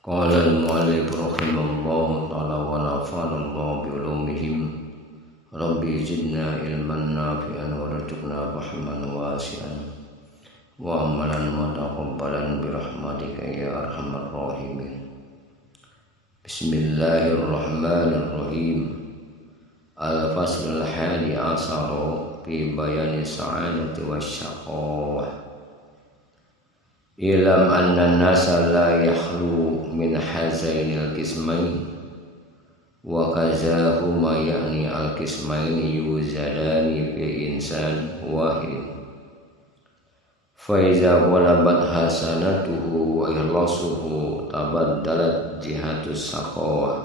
Qala al-mu'allif rahimahullahu ta'ala wa nafa'ana Allah bi ulumihim. Rabbi zidna ilman nafi'an wa rzuqna fahman wasi'an wa amalan mutaqabbalan bi rahmatika ya arhamar rahimin. Bismillahirrahmanirrahim. Al-fasl al-hadi asara fi bayani sa'adati wasyaqawah. Ilam anna nasa la yakhlu min hazainil qismain wa kazahuma ya'ni al-qismaini yuzadani fi insan wahid fa iza walabat hasanatuhu wa ikhlasuhu tabaddalat jihatus saqawah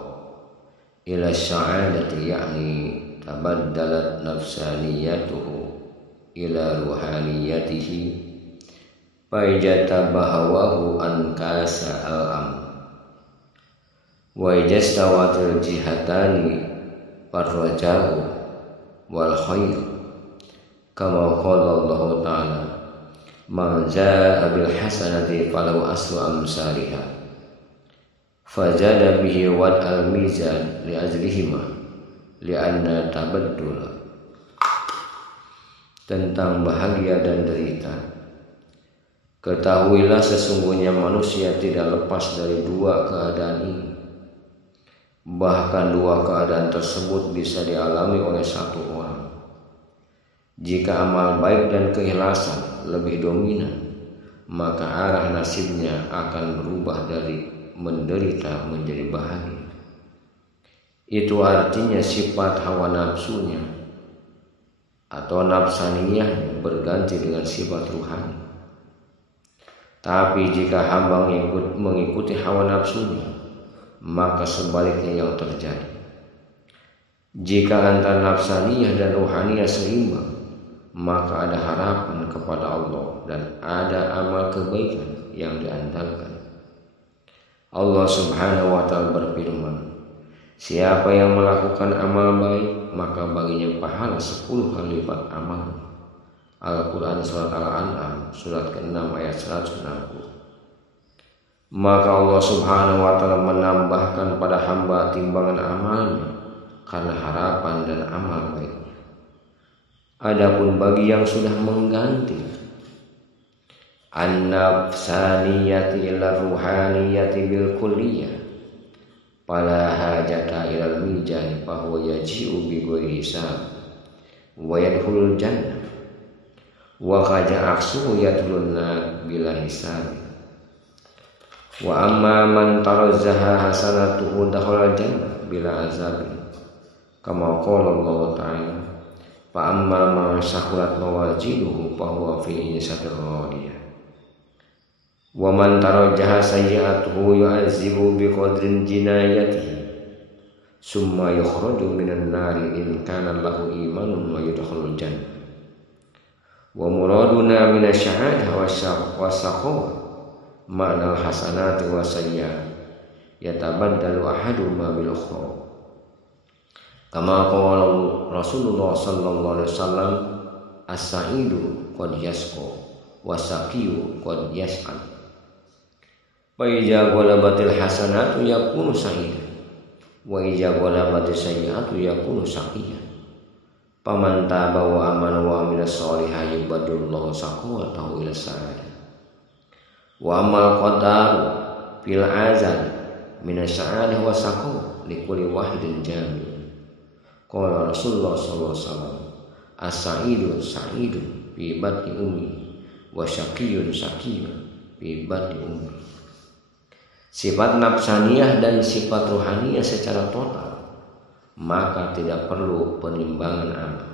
ila sya'adati ya'ni tabaddalat nafsaniyatuhu ila ruhaniyatihi Fa'ijata bahawahu ankasa al-am wa ijastawatul jihatani farrajahu wal khair kama qala Allah ta'ala man jaa bil hasanati falahu aslu amsalihha fazada bihi wad al mizan li ajlihima li anna tabaddul. Tentang bahagia dan derita. Ketahuilah sesungguhnya manusia tidak lepas dari dua keadaan ini. Bahkan dua keadaan tersebut bisa dialami oleh satu orang. Jika amal baik dan keikhlasan lebih dominan, maka arah nasibnya akan berubah dari menderita menjadi bahagia. Itu artinya sifat hawa nafsunya atau nafsaniyah berganti dengan sifat ruhani. Tapi jika hamba mengikuti hawa nafsunya, maka sebaliknya yang terjadi. Jika antara nafsaniyah dan ruhaniyah seimbang, maka ada harapan kepada Allah dan ada amal kebaikan yang diandalkan. Allah Subhanahu wa ta'ala berfirman, siapa yang melakukan amal baik, maka baginya pahala 10 kali lipat amal. Al-Quran Surat Al-An'am Surat ke-6 ayat 160. Maka Allah Subhanahu wa ta'ala menambahkan pada hamba timbangan amalnya karena harapan dan amal baiknya. Adapun bagi yang sudah mengganti an-nafsaniyati ila ruhaniyati bil kulliyah fala hajata ilal mizan fa huwa yaji'u bi ghairi hisab wa yadkhulul jannah wa kaja aksuhu yadlunna bila hisab wa amma man tarazzaha hasanatuhu dakhala jannah bila azab kama qala Allah ta'ala fa amma man saqulat mawazinuhu fa huwa fi isatir radiyah wa man tarazzaha sayyi'atuhu yu'azzibu bi qadrin jinayatihi summa yukhraju minan nari in kana lahu imanun wa yadkhulul jannah wa muraduna minasyahadah wasaqawah ma'nal hasanati wa sayyi'at yatabaddalu ahaduma bil ukhra kama qala Rasulullah sallallahu alaihi wasallam as-sa'idu qad yasqa wasaqiyu qad yas'al wa idza ghalabatil hasanatu yakunu sa'idan wa idza ghalabatis sayyi'atu yakunu saqiyan paman taba wa amana wa amila sholihan yubadilullahu saqawatahu ila sa'adah wa amal qadar fil azan minas sa'adah wa saqaw likulli wahidin jami' qala Rasulullah sallallahu alaihi wasallam as-sa'idu sa'idun fi batni ummi wa syaqiyun syaqiyun fi batni ummi. Sifat nafsaniyah dan sifat ruhaniyah secara total, maka tidak perlu penimbangan amal.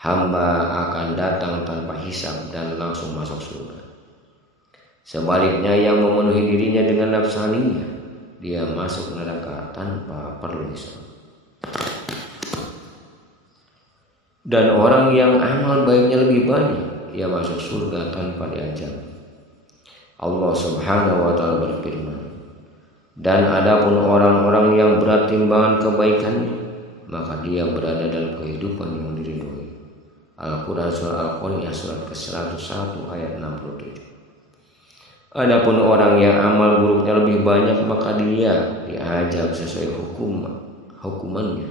Hamba akan datang tanpa hisab dan langsung masuk surga. Sebaliknya yang memenuhi dirinya dengan nafsaniyah, dia masuk neraka tanpa perlu hisab. Dan orang yang amal baiknya lebih banyak, ia masuk surga tanpa diazab. Allah Subhanahu wa ta'ala berfirman, dan adapun orang-orang yang berat timbangan kebaikannya, maka dia berada dalam kehidupan yang diridhoi. Al-Quran Surah Al-Qur'an Surat ke-101 ayat 67. Adapun orang yang amal buruknya lebih banyak, maka dia diazab sesuai hukumannya.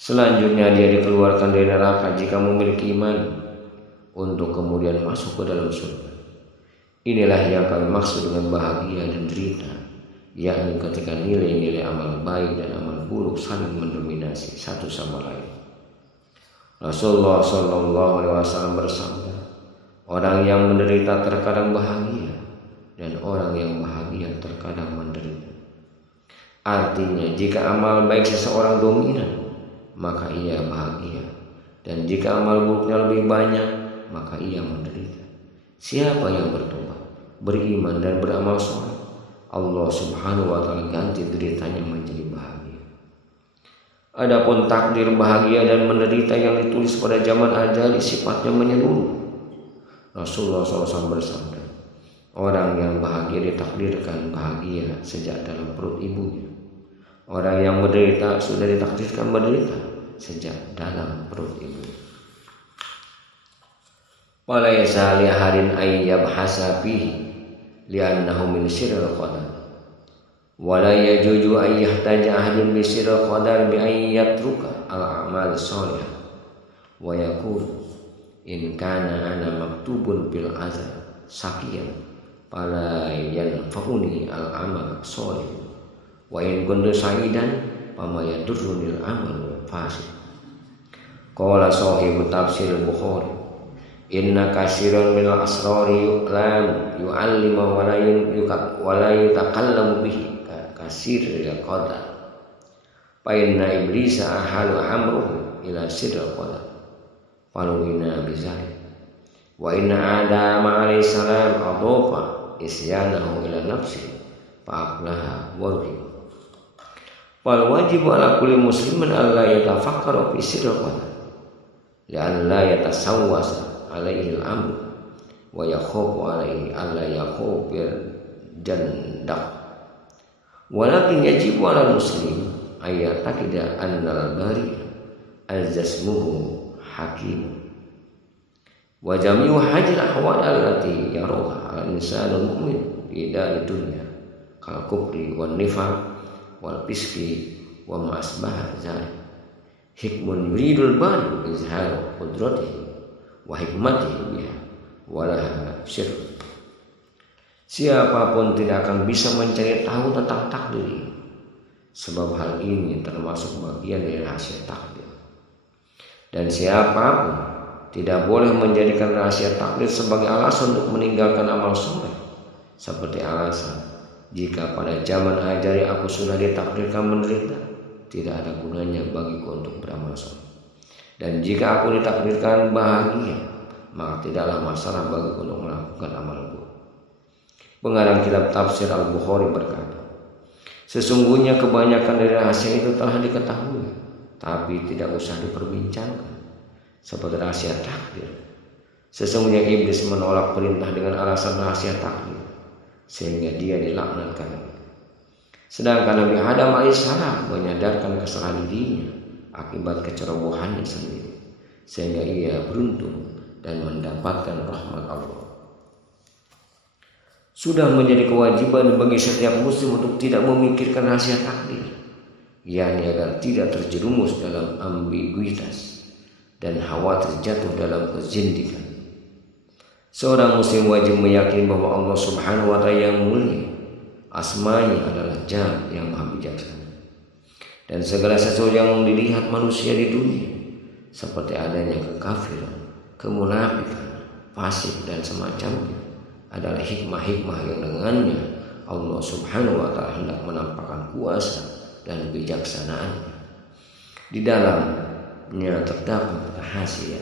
Selanjutnya dia dikeluarkan dari neraka jika memiliki iman, untuk kemudian masuk ke dalam surga. Inilah yang kami maksud dengan bahagia dan derita, yakni ketika nilai-nilai amal baik dan amal buruk saling mendominasi satu sama lain. Rasulullah SAW bersabda, orang yang menderita terkadang bahagia, dan orang yang bahagia terkadang menderita. Artinya, jika amal baik seseorang dominan, maka ia bahagia, dan jika amal buruknya lebih banyak, maka ia menderita. Siapa yang bertobat, beriman dan beramal saleh, Allah Subhanahu wa taala ganti deritanya menjadi bahagia. Adapun takdir bahagia dan menderita yang ditulis pada zaman ajali sifatnya menyeluruh. Rasulullah SAW bersabda, orang yang bahagia ditakdirkan bahagia sejak dalam perut ibunya. Orang yang menderita sudah ditakdirkan menderita sejak dalam perut ibunya. Walaysa li ahadin ayyab hasabihi li'annahu min sirril qadar. Wala yajuju an yahtaja ahadun bi sirril qadar bi an yatruka al-a'mal shalihah. Wa yaqul in kana ana maktubun bil azab sakiyan fala yanfa'uni al-amal shalih. Wa in kuntu sa'idan fama yadurrunil amal fasid. Qala sahib tafsir Bukhari, inna kasiran min al-asrari yu'lam yu'allima wa la yutakallamu bihi kasir al-qadar. Fa inna iblisa ahalu amruhu ila sirril qadar faluina bizalik. Wa inna Adam alaihi salam adhafa isyanahu ila nafsi fa aqlaha wa ruhi. Fal wajibu ala kulli muslimin alla yatafakkara fi sirril qadar li'an la yatasawwasa alaihi al-amr wa yakhafu alaihi alla yakhufir jandak. Walakin yajibu ala muslim ayatakida annal bari azasmuhu hakim wa jami'u hajil ahwal allati yaruha al-insanul mu'min fi dari dunya kal kufri wan nifaq wal fiski wa ma asbaha zalik hikmun yuridul bari izhar qudratihi wa hikmatihi biha walaha syirr. Siapapun tidak akan bisa mencari tahu tentang takdir ini, sebab hal ini termasuk bagian dari rahasia takdir. Dan siapapun tidak boleh menjadikan rahasia takdir sebagai alasan untuk meninggalkan amal soleh, seperti alasan jika pada zaman ajari aku sudah ditakdirkan menderita, tidak ada gunanya bagiku untuk beramal soleh. Dan jika aku ditakdirkan bahagia, maka tidaklah masalah bagiku untuk melakukan amal buruk. Pengarang kitab tafsir Al-Bukhari berkata, sesungguhnya kebanyakan dari rahasia itu telah diketahui, tapi tidak usah diperbincangkan, seperti rahasia takdir. Sesungguhnya iblis menolak perintah dengan alasan rahasia takdir, sehingga dia dilaknatkan. Sedangkan Nabi Adam alaihissalam menyadarkan kesalahan dirinya akibat kecerobohannya sendiri, sehingga ia beruntung dan mendapatkan rahmat Allah. Sudah menjadi kewajiban bagi setiap muslim untuk tidak memikirkan rahasia takdir, yakni agar tidak terjerumus dalam ambiguitas dan khawatir jatuh dalam kezindikan. Seorang muslim wajib meyakini bahwa Allah Subhanahu wa taala yang mulia, asmanya adalah Jam yang maha bijaksana, dan segala sesuatu yang dilihat manusia di dunia, seperti adanya kekafiran, kemunafikan, fasik dan semacamnya, adalah hikmah-hikmah yang dengannya Allah Subhanahu wa taala hendak menampakkan kuasa dan kebijaksanaannya. Di dalamnya terdapat rahasia.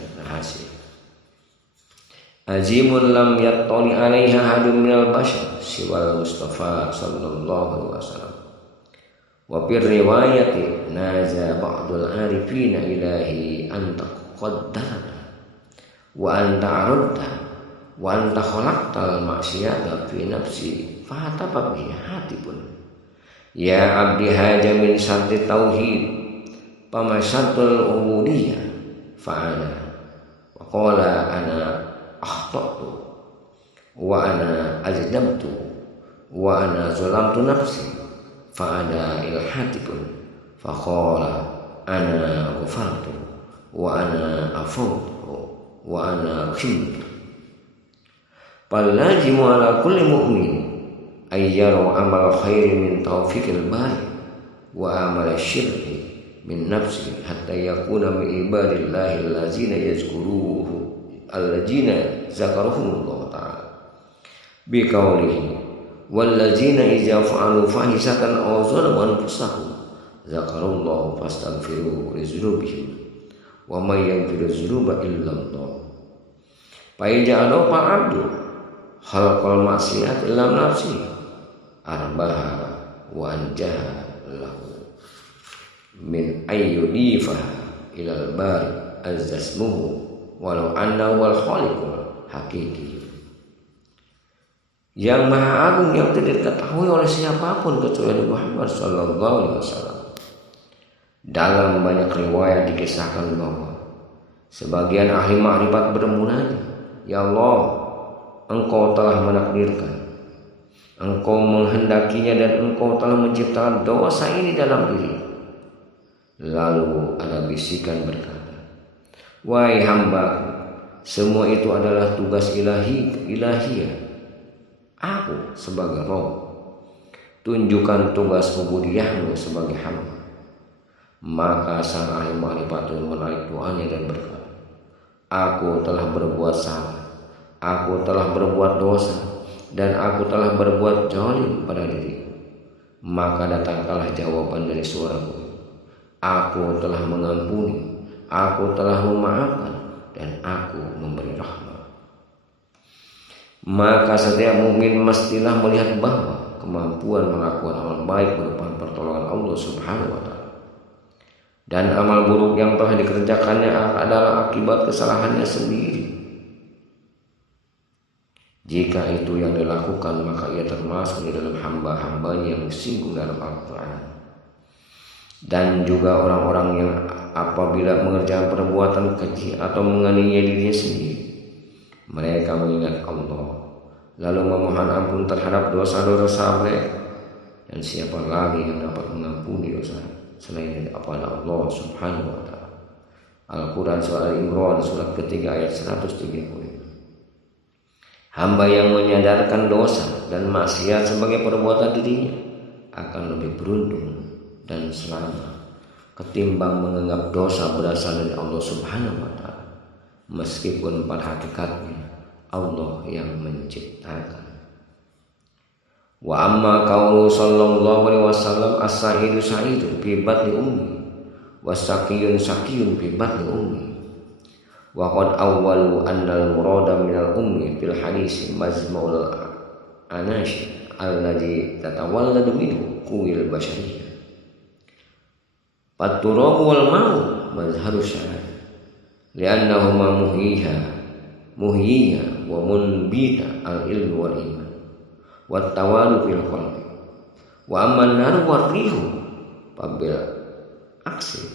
Azimun lam yattali 'alaiha hadun minal bashar siwal Mustafa sallallahu alaihi wasallam. Wa fir riwayati naza ba'dul arifina ilahi anta qaddarta wa anta aradta wa anta khalaqtal maksiyata fi nafsi fataba bihi hatibun ya abdi haja min syarti tauhid pamasatul ubudiyah fa'ala wa qala ana akhtatu wa ana aznabtu wa ana zalamtu nafsi fa ana ilhatikun fa qala ana ghafartu wa ana afawtu wa ana rahimtu. Falazimu ala kulli mu'min ayyaru amal khairi min taufiqil bari wa amal syirri min nafsi hatta yakuna min ibadillahi allazina yazkuruhu allazina zakaruhumullah ta'ala biqaulihi wallazina idza fa'alu fahisatan aw zalamu anfusahum zakarullahu fastaghfiru li dzunubihim wa may yaghfiru dzunuba illallah. Fa ja'ala fa'abdu khalaqal maksiat illa nafsi arbaha wa anjaha lahu min ayyudifa ilal bari azzasmuhu walau anna wal khaliqul hakiki. Yang maha agung yang tidak diketahui oleh siapapun kecuali Muhammad sallallahu alaihi wasallam. Dalam banyak riwayat dikisahkan bahwa sebagian ahli makrifat bermunajat, ya Allah, Engkau telah menakdirkan, Engkau menghendakinya dan Engkau telah menciptakan dosa ini dalam diri. Lalu ada bisikan berkata, wahai hamba, semua itu adalah tugas ilahiyah. Aku sebagai Rabb, tunjukkan tugas ubudiyahmu sebagai hamba. Maka sang ahli ma'rifatul menarik doanya dan berkata, aku telah berbuat salah, aku telah berbuat dosa, dan aku telah berbuat zalim pada diriku. Maka datangkanlah jawaban dari suaraku, aku telah mengampuni, aku telah memaafkan, dan aku memberi rahmat. Maka setiap mukmin mestilah melihat bahwa kemampuan melakukan amal baik merupakan pertolongan Allah Subhanahu wa Ta'ala, dan amal buruk yang telah dikerjakannya adalah akibat kesalahannya sendiri. Jika itu yang dilakukan, maka ia termasuk di dalam hamba-hambanya yang disinggung dalam Al-Quran. Dan juga orang-orang yang apabila mengerjakan perbuatan keji atau menganiaya dirinya sendiri, mereka mengingat Allah lalu memohon ampun terhadap dosa-dosa mereka. Dan siapa lagi yang dapat mengampuni dosa selain daripada Allah Subhanahu wa Ta'ala. Al-Quran surah Al-Imran surat ketiga ayat 130. Hamba yang menyadarkan dosa dan maksiat sebagai perbuatan dirinya akan lebih beruntung dan selamat ketimbang menganggap dosa berasal dari Allah Subhanahu wa Ta'ala, meskipun pada hakikatnya Allah yang menciptakan. Wa amma qaulu sallallahu alaihi wasallam as-sa'idu sa'idun fi batni ummi was-saqiyun saqiyun fi batni ummi. Wa qad awwalu annal murada minal ummi fil hadis mazmul anash alladhi tatawalladu minhu kuwil bashariyah. Faturabu wal ma'u mazharu syar'i li'annahuma muhyiha wa munbita al-ilmi wal iman wat tawalu fil qalbi wa amman naru war rihu fabil aksi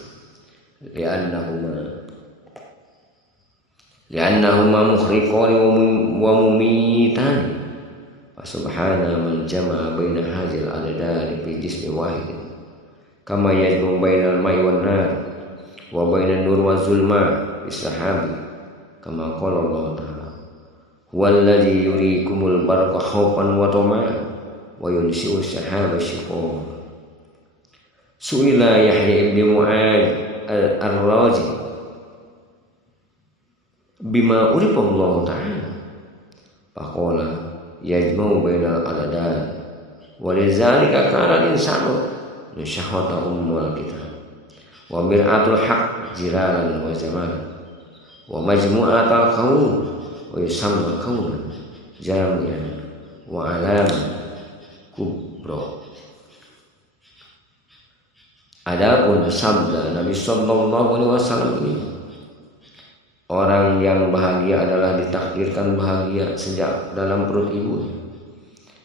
li'annahuma mukhriqani wa mumitani fa subhana man jama'a baina hadzal adadani fi jismi wahid kama yajmu bainal ma'i wan nar wa bainan nur wa zulma bisahabi kama qala Allah ta'ala huwallazi yurikumul barqa khaufan wa tama'an wa yunshi'u sahaba shiqaq. Su'ila Yahya ibn Mu'ad ar-Razi bima urifa Allah ta'ala faqala yajma'u bainal adadan wa lidzalika kana al-insanu syahwata ummul kitab wa bir'atul haq jiralan wa zamanan wa majmu'atul qaum wa yusamma qauman jami'an wa alam kubra. Adapun sabda Nabi sallallahu alaihi wasallam ini, orang yang bahagia adalah ditakdirkan bahagia sejak dalam perut ibunya,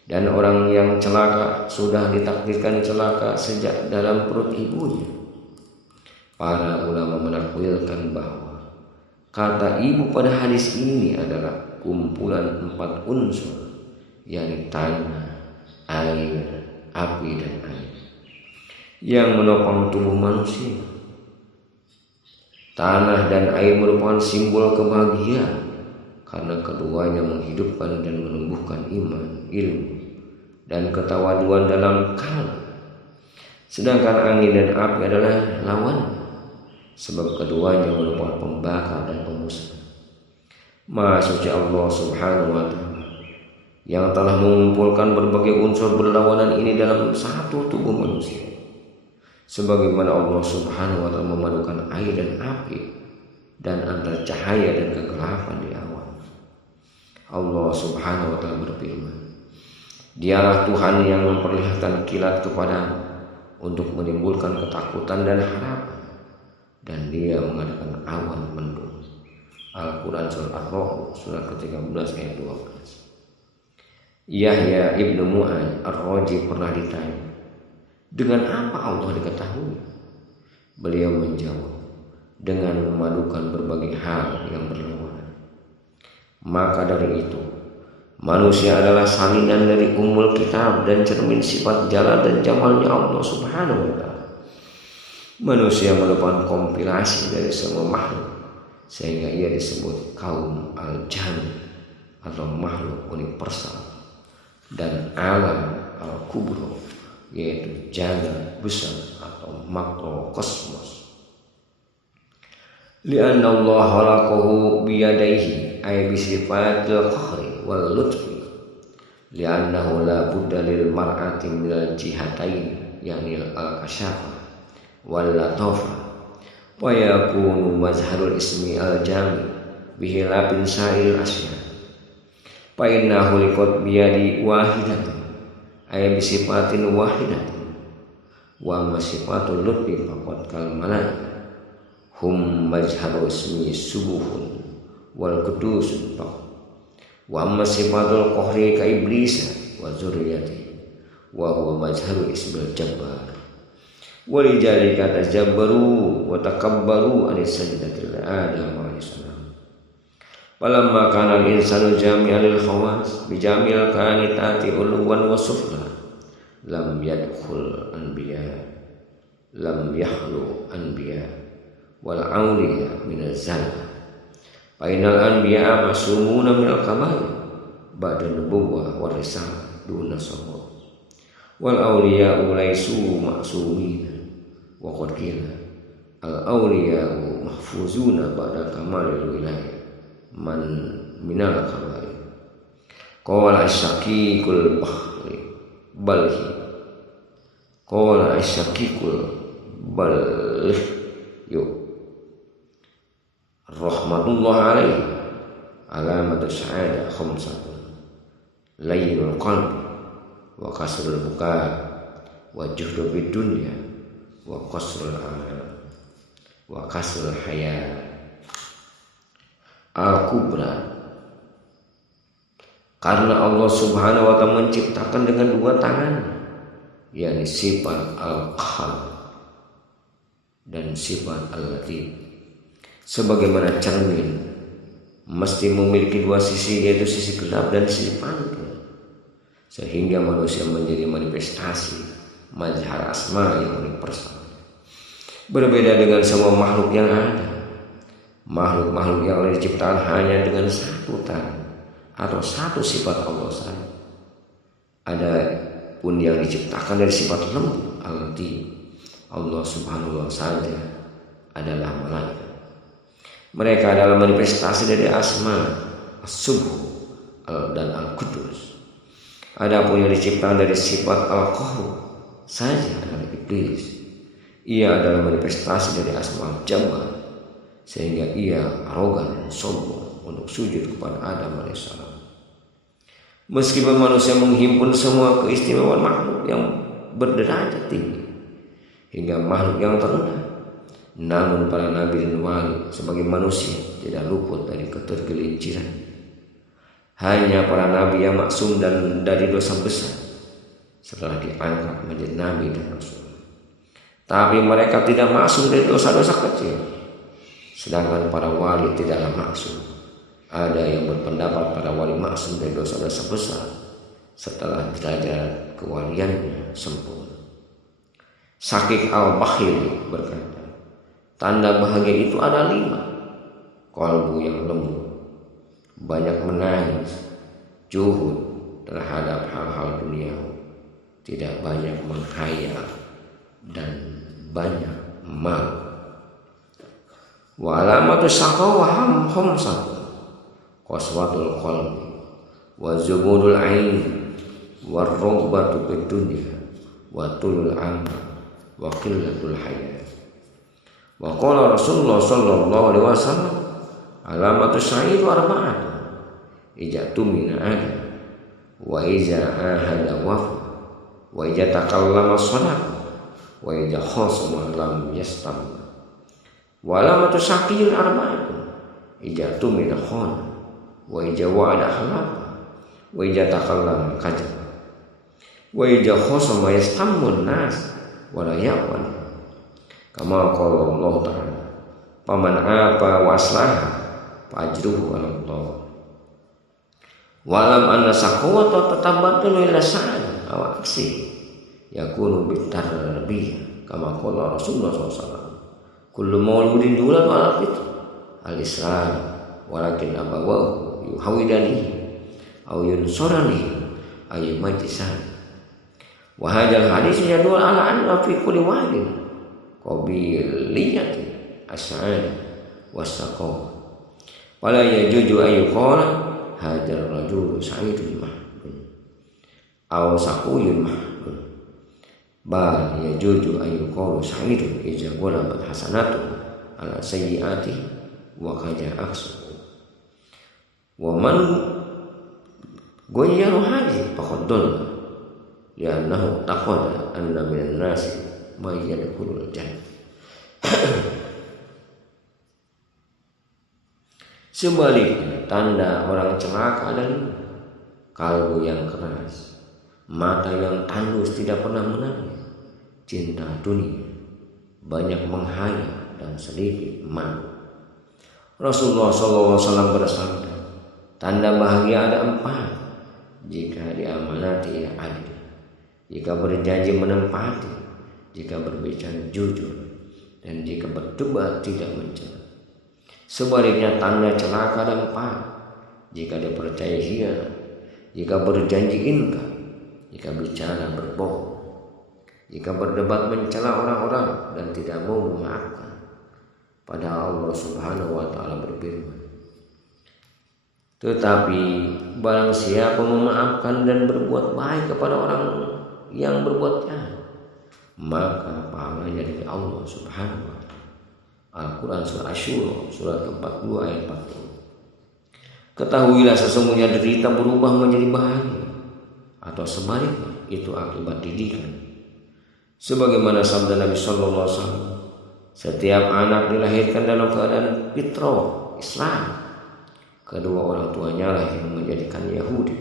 dan orang yang celaka sudah ditakdirkan celaka sejak dalam perut ibunya. Para ulama menakwilkan bahwa kata ibu pada hadis ini adalah kumpulan 4 unsur, yakni tanah, air, api, dan air, yang menopang tubuh manusia. Tanah dan air merupakan simbol kebahagiaan karena keduanya menghidupkan dan menumbuhkan iman, ilmu, dan ketawaduan dalam kalbu. Sedangkan angin dan api adalah lawan, sebab keduanya merupakan pembakar dan pemusnah. Maha suci Allah Subhanahu wa Ta'ala yang telah mengumpulkan berbagai unsur berlawanan ini dalam satu tubuh manusia, sebagaimana Allah Subhanahu wa Ta'ala memadukan air dan api dan antara cahaya dan kegelapan di awan. Allah Subhanahu wa Ta'ala berfirman, Dialah Tuhan yang memperlihatkan kilat kepadamu untuk menimbulkan ketakutan dan harapan, dan Dia mengadakan awan mendung. Al-Quran Surah Ar-Ra'd surah ke-13 ayat 12. Yahya ibnu Mu'ad Ar-Raji pernah ditanya, dengan apa Allah diketahui? Beliau menjawab, dengan memadukan berbagai hal yang berlawanan. Maka dari itu, manusia adalah salinan dari Ummul Kitab dan cermin sifat jalal dan jamalnya Allah Subhanahu wa Ta'ala. Manusia merupakan kompilasi dari semua makhluk, sehingga ia disebut kaum al-jami atau makhluk universal, dan alam al-kubro, yaitu jalan besar atau makrokosmos. Lianna Allah khalaqahu biyadaihi ay bisifatil qahri wal lutfi, liannahu la budda lil mar'ati minal jihatain, yakni al-kasyafa wal latafa, wa yakunu mazharul ismi al-jami bihilafin sa'il asya. Fa innahu liqad biyadi wahidatin ay bisifatin wahidatin, wa masifatul lutfi faqad kal malaika hum mazharu ismi subuhun wal qudusun faqad, wa masifatul qahri ka iblis wa zurriyati wa huwa mazharu ismil jabbar. Walijalika tajabbaru wa takabbaru anis sajdatil Adam alaihissalam. Falamma kana al-insanu jami'an lil khawas bi jami'il kanitati uluwan wa sufla, lam yadkhul anbiya, lam yakhlu anbiya wal awliya min az-zalal. Fa innal anbiya masumuna min al-kamal ba'da nubuwwah wa risalah duna sawab, wal awliya laysu ma'sumin. Wa qad qila al-awliya'u mahfuzuna ba'da kamalil wilayah man minal kamal. Qala asy-syaqiqul bahri balhi, qala asy-syaqiqul balhi yuk rahmatullah alaihi alamatu sa'adah khamsatun layyinul qalbi wa kasrul buka wa juhdu fid dunya wa qasrul amal wa kasrul hayat. Al-Kubra, karena Allah Subhanahu wa Ta'ala menciptakan dengan 2 tangan, yakni sifat al-Qahar dan sifat al-Latif. Sebagaimana cermin mesti memiliki 2 sisi, yaitu sisi gelap dan sisi pantul, sehingga manusia menjadi manifestasi mazhar asma yang universal. Berbeda dengan semua makhluk yang ada. Makhluk-makhluk yang lain diciptakan hanya dengan 1 tangan atau 1 sifat Allah saja. Ada pun yang diciptakan dari sifat lembut al-Latif. Allah Subhanahu wa Ta'ala saja adalah malaikat. Mereka adalah manifestasi dari asma as-subh dan al-qudus. Adapun yang diciptakan dari sifat al-qahru saja adalah iblis. Ia adalah manifestasi dari asma al-jabbar, sehingga ia arogan dan sombong untuk sujud kepada Adam alaihissalam. Meskipun manusia menghimpun semua keistimewaan makhluk yang berderajat tinggi hingga makhluk yang terendah, namun para nabi dan wali sebagai manusia tidak luput dari ketergelinciran. Hanya para nabi yang maksum dan dari dosa besar setelah diangkat menjadi nabi dan rasul. Tapi mereka tidak maksum dari dosa-dosa kecil. Sedangkan para wali tidaklah maksum Ada yang berpendapat para wali maksum dari dosa-dosa besar setelah derajat kewaliannya sempurna. Syakik al-Bakhili berkata, tanda bahagia itu ada 5. Qalbu yang lembut, banyak menangis, juhud terhadap hal-hal dunia, tidak banyak menghayal, dan banyak malu. Wa alamatu syaqawa khamsah, qaswatul qalbi wa zubudul ain wa raghbatu fid dunya wa tulul amal wa qillatul hayat. Wa qala Rasulullah sallallahu alaihi wasallam, alamatu syai'u arba'atun, ija tumina ada, wa iza ahada wafa, wa ija takallama shadaqa, wa ija khasama lam yastam. Wa alamatu syaqiyun arba'atun, ija tumina khana, wa ija wa'ada akhlaqa, wa ija takallama kadzaba, wa ija khasama yastamun nas wa la ya'wan. Kama qala Allah ta'ala, paman apa wa aslaha fa ajruhu 'ala Allah. Wa lam anna saqawata tatabattalu ila sa'an aw aksi yakunu bitarbiyyah, kama qala Rasulullah SAW, kullu mauludin yuladu 'ala fitr al-islam walakin abawahu yuhawidanihi aw yunsuranihi aw yumajjisani. Wa hadzal hadits yadullu 'ala anna fi kulli wahidin qabiliyati as-sa'ad was-saqawah. Wala yajuzu ayyuqala hadzal rajulu sa'idun mahdun aw saqiyun mahdun, bal yajuzu ayyuqala sa'idun idza ghalabat hasanatu ala sayyiati wa kaja aksu. Wa man ghayyaru hadhihi faqad dalla li'annahu taqada anna minan nasi may yadkhulul jannah. Sebaliknya, tanda orang celaka adalah kalbu yang keras, mata yang tandus tidak pernah menangis, cinta dunia, banyak menghayal dan sedikit malu. Rasulullah SAW bersabda, tanda bahagia ada 4: jika diamanati ia adil, jika berjanji menempati, jika berbicara jujur, dan jika berdebat tidak mencela. Sebaliknya tanda celaka ada 4: jika dipercaya hianat, jika berjanji ingkar, jika bicara berbohong, jika berdebat mencela orang-orang dan tidak mau memaafkan. Padahal Allah Subhanahu wa taala berfirman, tetapi barang siapa memaafkan dan berbuat baik kepada orang yang berbuat jahat, maka pahalanya dari Allah Subhanahu wa taala. Al-Quran surah Asy-Syura surat ke-40 ayat 40. Ketahuilah sesungguhnya derita berubah menjadi bahagia, atau sebaliknya itu akibat didikan. Sebagaimana sabda Nabi sallallahu alaihi wasallam, setiap anak dilahirkan dalam keadaan fitrah Islam. Kedua orang tuanya lah yang menjadikan Yahudi,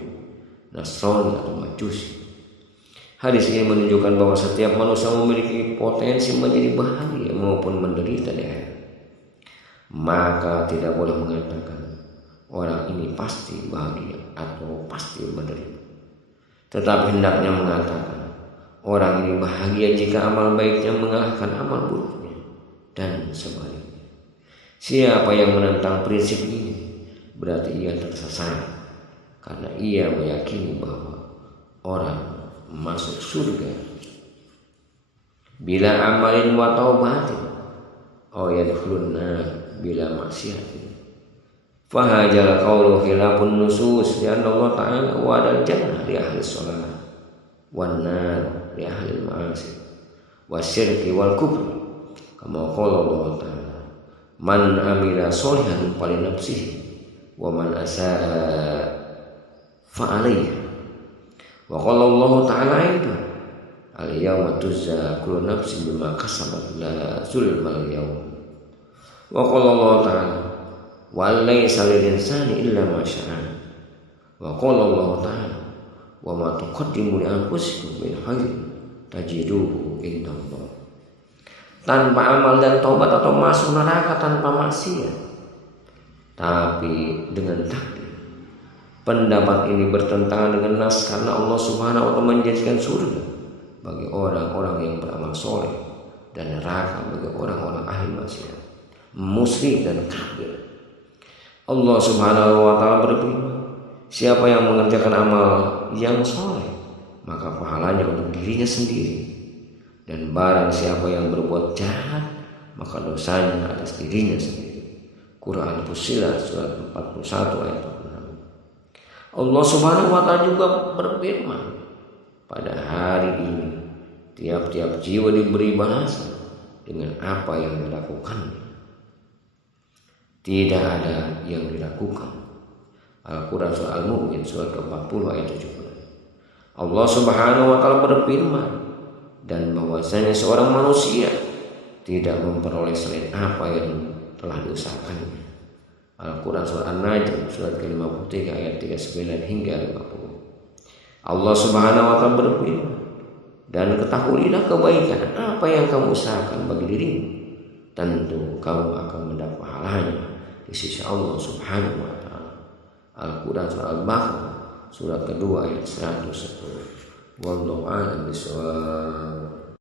Nasrani atau Majusi. Hadis ini menunjukkan bahwa setiap manusia memiliki potensi menjadi bahagia maupun menderita di akhirat. Maka tidak boleh mengatakan orang ini pasti bahagia atau pasti menderita. Tetapi hendaknya mengatakan orang ini bahagia jika amal baiknya mengalahkan amal buruknya, dan sebaliknya. Siapa yang menentang prinsip ini berarti ia tersesat, karena ia meyakini bahwa orang masuk surga bila amalin wa taubatin aw yadkhulun nar bila maksiatin. Fahajal qawlu khilafun nusus lianna Allah ta'ala wa'adal jannah li ahli sholat wan nar li ahli ma'asi wasyirki wal kufri, kama qala Allah ta'ala man amila sholihan fali nafsihi wa man asaa fa alayhi. Wa qala Allah ta'ala aidan al-yawma tujza kullu nafsin bima kasabat la zulmal yawm. Wa qala Allah ta'ala wa laysa lil insani illa ma syaa. Wa qala Allah ta'ala wa ma tuqaddimu li anfusikum min khairin tajiduhu indallah. Tanpa amal dan taubat atau masuk neraka tanpa maksiat, tapi dengan takdir. Pendapat ini bertentangan dengan nas karena Allah Subhanahu wa taala menjanjikan surga bagi orang-orang yang beramal soleh dan neraka bagi orang-orang ahli maksiat, musyrik dan kafir. Allah Subhanahu wa taala berfirman, siapa yang mengerjakan amal yang soleh, maka pahalanya untuk dirinya sendiri. Dan barang siapa yang berbuat jahat, maka dosanya atas dirinya sendiri. Quran Fussilat surat 41 ayat 46. Allah Subhanahu wa taala juga berfirman, pada hari ini tiap-tiap jiwa diberi balasan dengan apa yang dilakukannya. Tidak ada yang dilakukan. Al-Quran surah Al-Mu'min surat ke-40 ayat 17. Allah Subhanahu wa taala berfirman, dan bahwasanya seorang manusia tidak memperoleh selain apa yang telah diusahakannya. Al-Quran surah An-Najm surat ke-53 ayat 39 hingga 50. Allah Subhanahu wa taala berfirman, dan ketahuilah kebaikan apa yang kamu usahakan bagi dirimu, tentu kamu akan mendapat pahalanya di sisi Allah Subhanahu wa taala. Al-Quran surah Al-Baqarah surat kedua ayat 110. Wallahu a'lam bishawab.